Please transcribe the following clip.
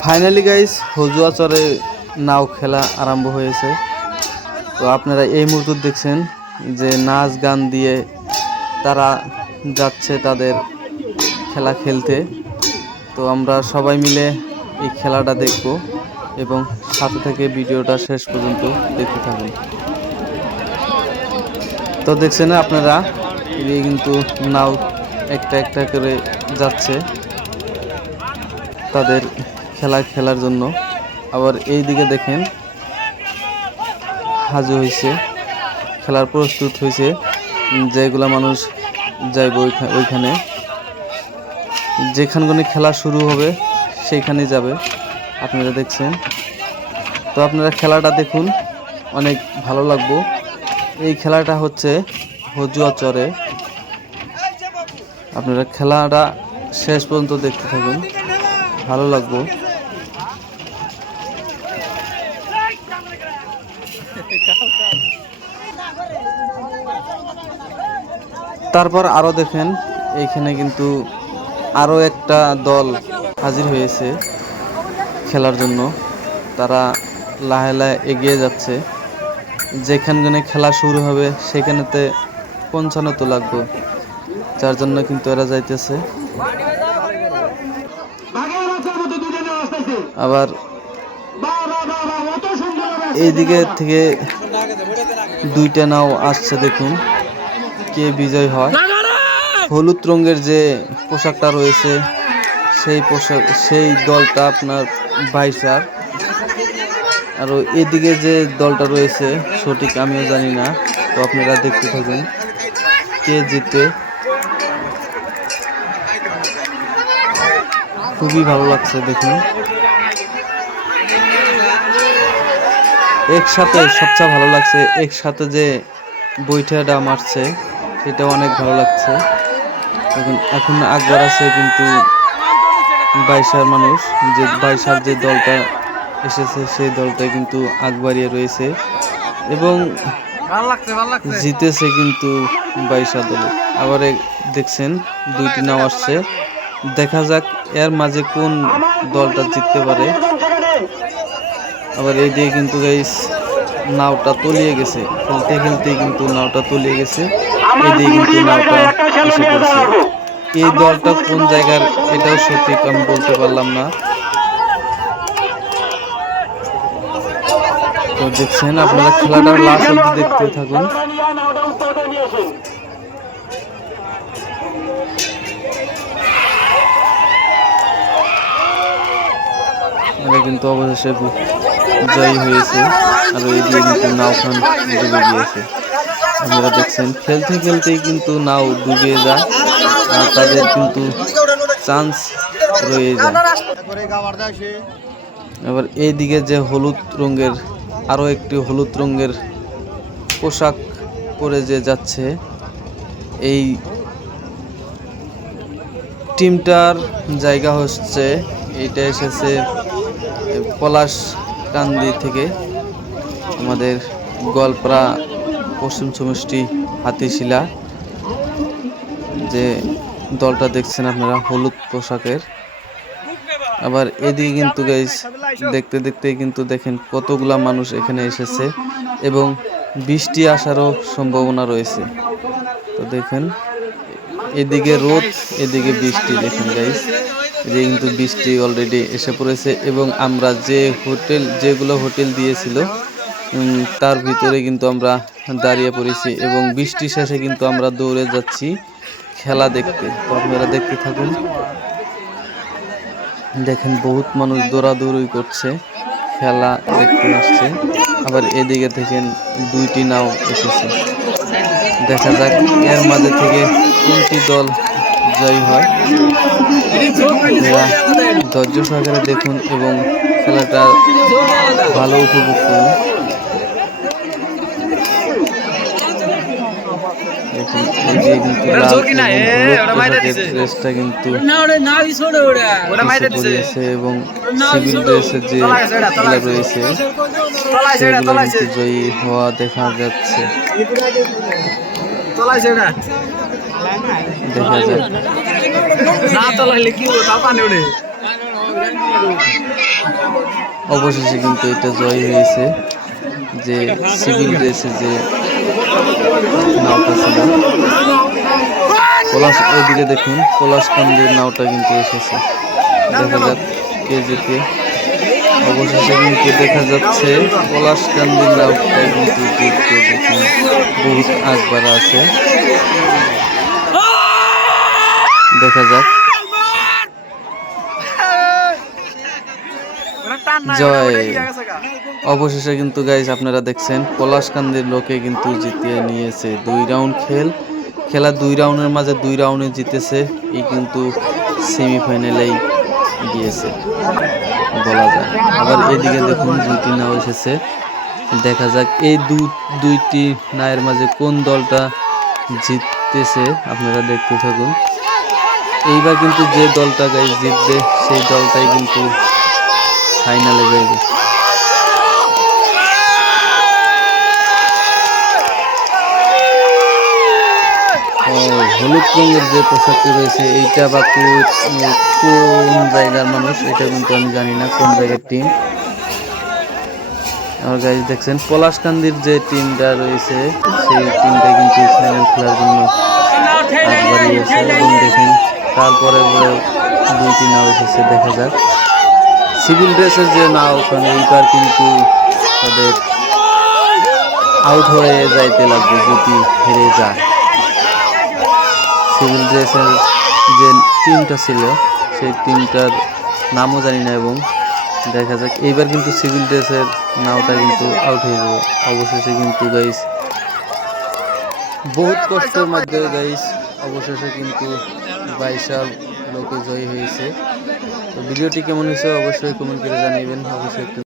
Finally guys হজুয়াচরে নাও খেলা আরম্ভ হয়েছে। তো আপনারা এই মুহূর্তে দেখছেন যে নাচ গান দিয়ে তারা যাচ্ছে তাদের খেলা খেলতে। তো আমরা সবাই মিলে এই খেলাটা দেখব এবং সাথে থেকে ভিডিওটা শেষ পর্যন্ত দেখতে থাকুন। তো দেখছেন আপনারা এই কিন্তু নাও একটা একটা করে যাচ্ছে তাদের খেলা খেলার জন্য। আবার এই দিকে দেখেন হাজু হয়েছে, খেলার প্রস্তুত হয়েছে, যেগুলা মানুষ যাইব ওইখানে যেখানে খেলা শুরু হবে সেইখানে যাবে। আপনারা দেখছেন, তো আপনারা খেলাটা দেখুন, অনেক ভালো লাগবে। এই খেলাটা হচ্ছে হজুয়াচরে। আপনারা খেলাটা শেষ পর্যন্ত দেখতে থাকুন, ভালো লাগবে। তারপর আরো দেখেন এইখানে কিন্তু আরো একটা দল হাজির হয়েছে খেলার জন্য। তারা লাহে লাহে এগিয়ে যাচ্ছে, যেখানে খেলা শুরু হবে সেখানেতে পৌঁছানো তো লাগবে, যার জন্য কিন্তু এরা যাইতেছে। আবার এইদিকে থেকে দুইটা নাও আসছে, দেখুন কে বিজয় হয়। হলুদ রঙের যে পোশাকটা রয়েছে সেই দলটা আপনার বাইসার। আর এদিকে যে দলটা রয়েছে সঠিক আমিও জানি না। তো আপনারা দেখতে থাকুন কে জিতে। খুবই ভালো লাগছে দেখুন, একসাথে সবচেয়ে ভালো লাগছে একসাথে যে বৈঠাটা মারছে, সেটা অনেক ভালো লাগছে। এখন আকবর আছে কিন্তু বাইশার মানুষ, যে বাইশার যে দলটা এসেছে সেই দলটা কিন্তু আকবরিয়ে রয়েছে এবং জিতেছে কিন্তু বাইশা দলে। আবার দেখছেন দুইটি নাও আসছে, দেখা যাক এর মাঝে কোন দলটা জিততে পারে। আবার এই দিয়ে কিন্তু গাইস নাওটা তলিয়ে গেছে, খেলতে খেলতেই কিন্তু নাওটা তলিয়ে গেছে। এই দিয়ে কিন্তু নাওটা এসে পড়ছে। এই দলটা কোন জায়গার এটাও সঠিক আমি বলতে পারলাম না। তো দেখছেন আপনারা খেলাটার লাস্ট অবধি দেখতে থাকুন। এটা কিন্তু অবশেষে জয়ী হয়েছে। আর এই দিয়ে কিন্তু নাওখান ডুবে গিয়েছে। আপনারা দেখছেন খেলতে খেলতেই কিন্তু নাও ডুবে যায় আর তাদের কিন্তু চান্স রয়ে যায়। এবার এইদিকে যে হলুদ রঙের আরো একটি হলুদ রঙের পোশাক পরে যে যাচ্ছে, এই টিমটার জায়গা হচ্ছে এইটা এসেছে পলাশকান্দি থেকে, আমাদের গোয়ালপাড়া পশ্চিম সমষ্টি হাতিশিলা। যে দলটা দেখছেন আপনারা হলুদ পোশাকের। আবার এদিকে কিন্তু গাইস দেখতে দেখতে কিন্তু দেখেন কতগুলা মানুষ এখানে এসেছে এবং বৃষ্টি আসারও সম্ভাবনা রয়েছে। তো দেখেন এদিকে রোদ এদিকে বৃষ্টি, দেখেন গাইস এদিকে কিন্তু বৃষ্টি অলরেডি এসে পড়েছে এবং আমরা যেগুলো হোটেল দিয়েছিল তার ভিতরে কিন্তু আমরা দাঁড়িয়ে পড়েছি এবং বৃষ্টি শেষে কিন্তু আমরা দৌড়ে যাচ্ছি খেলা দেখতে। তো আপনারা দেখতে থাকুন, দেখেন বহুত মানুষ দৌড়াদৌড়ি করছে, খেলা দেখতে আসছে। আবার এদিকে দেখেন দুইটি নাও এসেছে, দেখা যাক এর মাঝে থেকে কোনটি দল জয়ী হয়। ধৈর্য সহকারে দেখুন এবং খেলাটা ভালো উপভোগ করুন। এবং সিভিল ড্রেসের যে রয়েছে সেগুলো কিন্তু জয়ী হওয়া দেখা যাচ্ছে। দেখা যাক অবশেষে কিন্তু এটা জয় হয়েছে, যে সিভিল ড্রেসে যে নাওটা ছিল। এদিকে দেখুন পলাশকান্দির নাওটা কিন্তু এসেছে, দেখা যাক কে জিতে। অবশেষে কিন্তু দেখা যাচ্ছে পলাশকান্দির নাওটা কিন্তু জিতবে। দেখুন বহুত আগবার আছে, দেখা যাক। জয়। অবশেষে কিন্তু গাইস আপনারা দেখছেন পলাশকান্দির লোকে কিন্তু জিতিয়ে নিয়েছে। 2 রাউন্ড খেলা 2 রাউন্ডের মাঝে 2 রাউন্ডে জিতেছে, এই কিন্তু সেমিফাইনালেই গিয়েছে বলা যায়। আবার এদিকে দেখুন 2টি নাও এসেছে, দেখা যাক এই দুইটি নায়ের মাঝে কোন দলটা জিততেছে, আপনারা দেখতে থাকুন। এইবার কিন্তু যে দলটা গাইস জিতবে সেই দলটাই কিন্তু ফাইনালে যাইবে। হলুদ রঙের যে পোশাকটি রয়েছে এইটা বা কোন জায়গার মানুষ এটা কিন্তু আমি জানি না, কোন জায়গার টিম। আর গাইস দেখছেন পলাশকান্দির যে টিমটা রয়েছে সেই টিমটা কিন্তু ফাইনাল খেলার জন্য আগবাড়িয়েছে। এবং দেখেন তারপরে 2টি নাও এসেছে, দেখা যাক। সিভিল ড্রেসের যে নাও ওখানে এইবার কিন্তু তাদের আউট হয়ে যাইতে লাগবে যদি হেরে যায়। সিভিল ড্রেসের যে টিমটা ছিল সেই টিমটার নামও জানি না। এবং দেখা যাক এইবার কিন্তু সিভিল ড্রেসের নাওটা কিন্তু আউট হয়ে যাবে। অবশেষে কিন্তু গাইস বহুত কষ্টের মাধ্যমে গাইস অবশেষে কিন্তু 22 লোকে জয়ী হয়েছে। তো ভিডিওটি কেমন হয়েছে অবশ্যই কমেন্ট করে জানাবেন। অবশ্যই